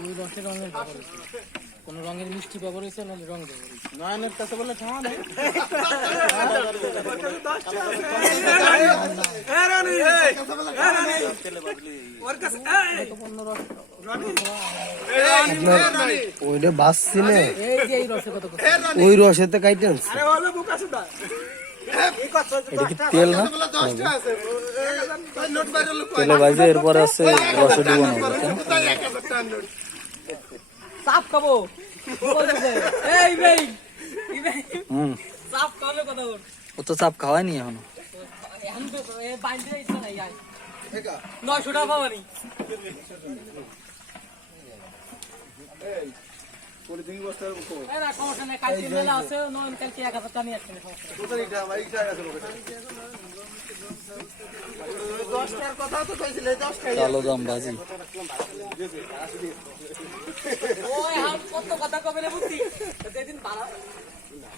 ওই রসের রঙের ব্যবহার হয়েছে, কোন রঙের মিষ্টি ব্যবহার হয়েছে না রং ব্যবহার হয়েছে। নয়নের কাছে বলে ঠান্ডা নেই। ওইটা বাঁচছি না, এই যে এই রসে কত ওই রসেতে কাইটে আনছি। এটা কি তেল না? তেলে ভাজে এরপরে আছে রসে ডুবানো হবে, তাই না? চাপ খাবো এই ভাই হুম, চাপ খাবে কথা বল। ও তো চাপ খাওয়ায়নি এখনো। এখন তো বাইন্দে ইচ্ছা নাই আয় 900 টাকা পাবানি। না সমস্যা নাই, কালকে মেলা আছে, নয়ন কালকে 1000 টাকা নিয়ে আসছেন। কালো দাম ভাজি। ওই হাম কত কথা কবে রে বুঝছি, যেদিন ভালো